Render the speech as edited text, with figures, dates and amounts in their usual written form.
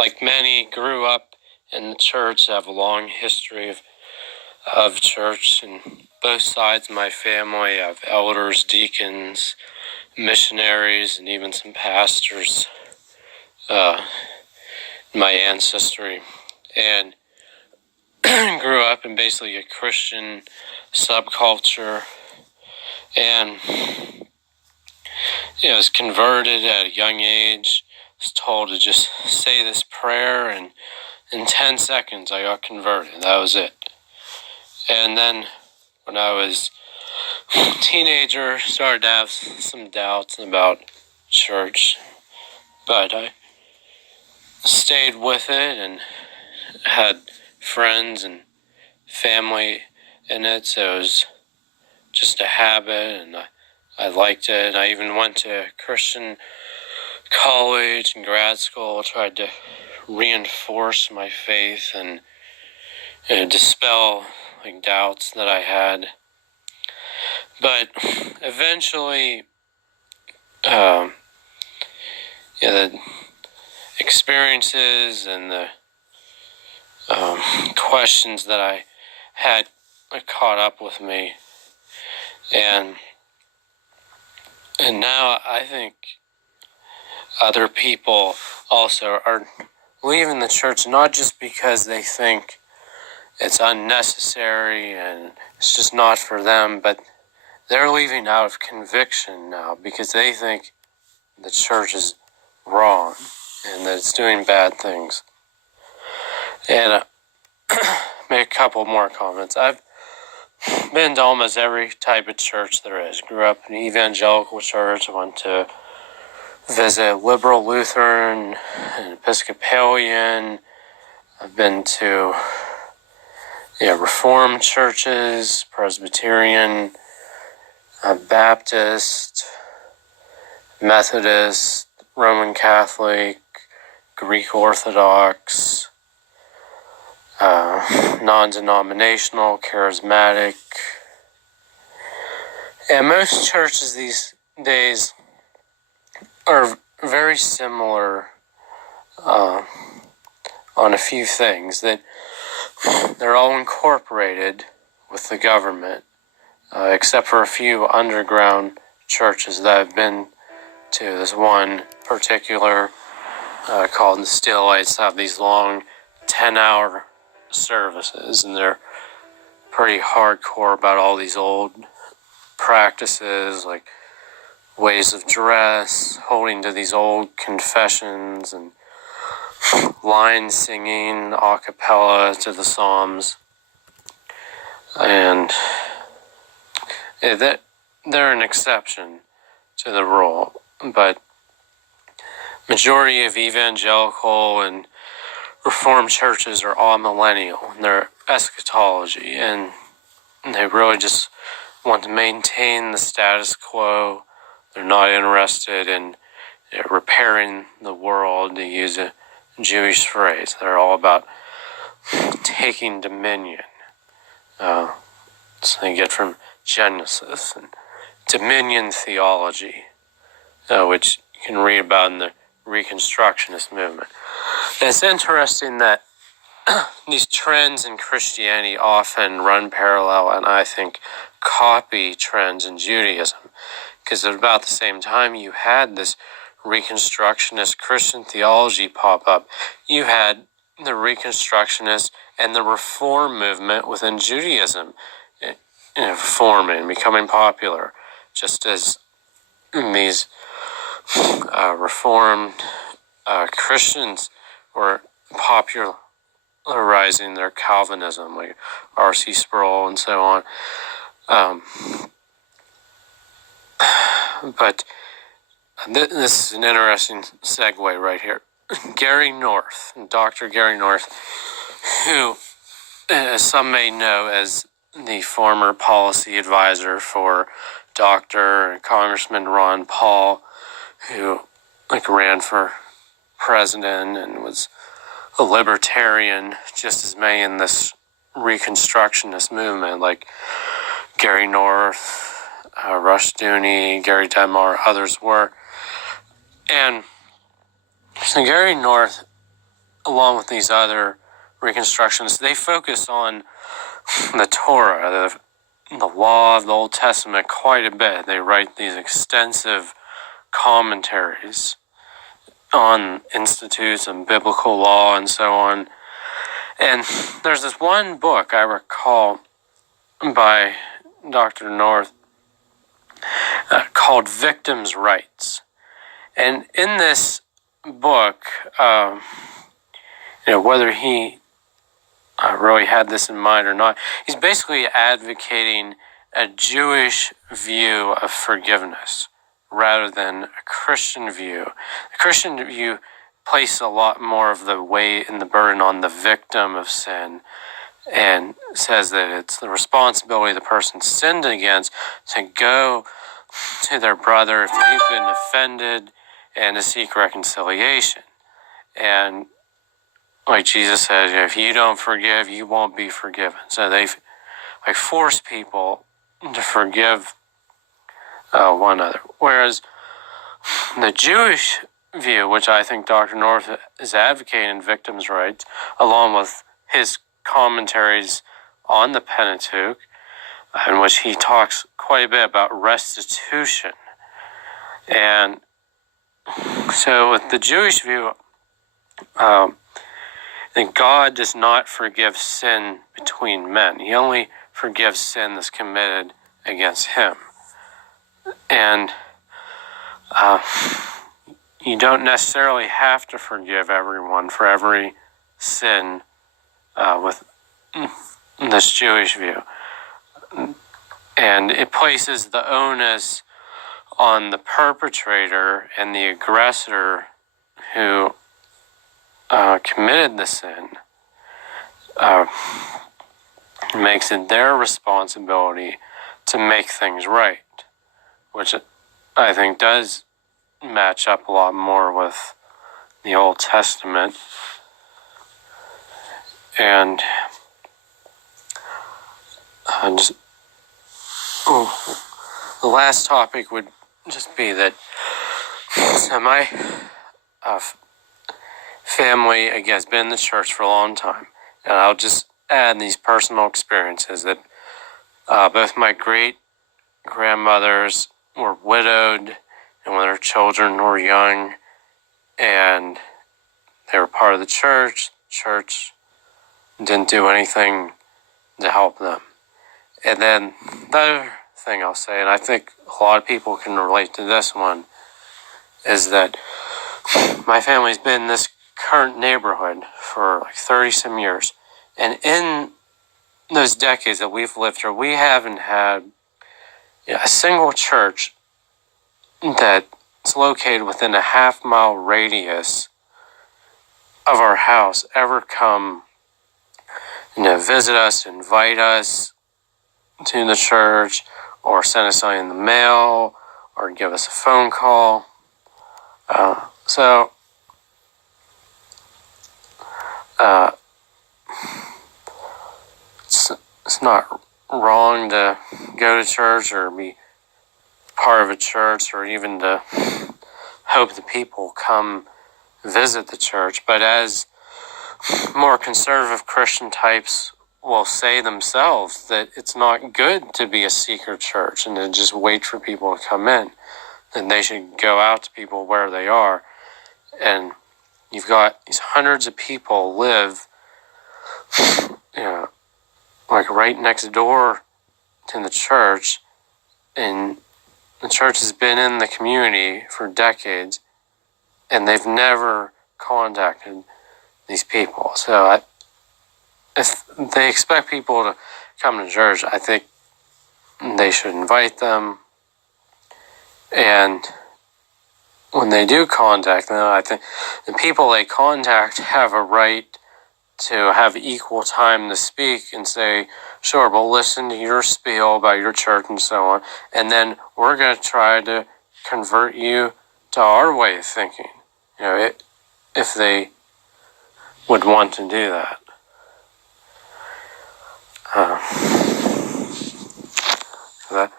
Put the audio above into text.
like many, grew up in the church. I have a long history of church, and both sides of my family. I have elders, deacons, missionaries, and even some pastors in my ancestry. And grew up in basically a Christian subculture, and was converted at a young age. Was told to just say this prayer, and in 10 seconds I got converted. That was it. And then when I was a teenager, started to have some doubts about church, but I stayed with it and had friends and family in it, so it was just a habit, and I liked it. I even went to Christian college and grad school, tried to reinforce my faith and dispel doubts that I had. But eventually, the experiences and the questions that I had caught up with me, and now I think other people also are leaving the church, not just because they think it's unnecessary and it's just not for them, but they're leaving out of conviction now because they think the church is wrong and that it's doing bad things. And make a couple more comments. I've been to almost every type of church there is. Grew up in an evangelical church. I went to visit liberal Lutheran and Episcopalian. I've been to Reformed churches, Presbyterian, Baptist, Methodist, Roman Catholic, Greek Orthodox, non-denominational, charismatic. And most churches these days are very similar on a few things, that they're all incorporated with the government, except for a few underground churches that I've been to. There's one particular called the Steelites. Have these long 10-hour services, and they're pretty hardcore about all these old practices, like ways of dress, holding to these old confessions, and line singing a cappella to the Psalms. And they're an exception to the rule, but majority of evangelical and Reformed churches are all millennial in their eschatology, and they really just want to maintain the status quo. They're not interested in repairing the world, to use a Jewish phrase. They're all about taking dominion. So they get from Genesis and dominion theology, which you can read about in the Reconstructionist movement. And it's interesting that these trends in Christianity often run parallel and I think copy trends in Judaism, because at about the same time you had this Reconstructionist Christian theology pop up, you had the Reconstructionist and the Reform movement within Judaism forming, becoming popular, just as these Reformed Christians were popularizing their Calvinism, like R.C. Sproul and so on. But this is an interesting segue right here. Gary North, Dr. Gary North, who some may know as the former policy advisor for Dr. and Congressman Ron Paul, who ran for president and was a libertarian, just as many in this Reconstructionist movement, like Gary North, Rushdoony, Gary Demar, others were. And so Gary North along with these other reconstructions, they focus on the Torah, the law of the Old Testament, quite a bit. They write these extensive commentaries on institutes and biblical law and so on. And there's this one book I recall by Dr. North called Victims' Rights. And in this book, whether he really had this in mind or not, he's basically advocating a Jewish view of forgiveness rather than a Christian view. The Christian view places a lot more of the weight and the burden on the victim of sin, and says that it's the responsibility of the person sinned against to go to their brother if they've been offended and to seek reconciliation. And like Jesus says, if you don't forgive, you won't be forgiven. So they force people to forgive one another. Whereas the Jewish view, which I think Dr. North is advocating in Victims' Rights, along with his commentaries on the Pentateuch, in which he talks quite a bit about restitution. And so with the Jewish view, that God does not forgive sin between men. He only forgives sin that's committed against him. And you don't necessarily have to forgive everyone for every sin with this Jewish view. And it places the onus on the perpetrator and the aggressor who committed the sin, makes it their responsibility to make things right, which I think does match up a lot more with the Old Testament. And the last topic would just be that my family, again, has been in the church for a long time. And I'll just add these personal experiences that both my great-grandmothers were widowed, and when their children were young, and they were part of the church. Church didn't do anything to help them. And then the other thing I'll say, and I think a lot of people can relate to this one, is that my family's been in this current neighborhood for like 30-some years. And in those decades that we've lived here, we haven't had a single church that's located within a half-mile radius of our house ever come visit us, invite us to the church, or send us something in the mail, or give us a phone call. So it's not wrong to go to church or be part of a church, or even to hope that people come visit the church. But as more conservative Christian types will say themselves, that it's not good to be a seeker church and to just wait for people to come in, then they should go out to people where they are. And you've got these hundreds of people live like right next door to the church, and the church has been in the community for decades, and they've never contacted these people. So if they expect people to come to church, I think they should invite them. And when they do contact them, I think the people they contact have a right to have equal time to speak and say, sure, we'll listen to your spiel about your church and so on, and then we're going to try to convert you to our way of thinking, if they would want to do that. That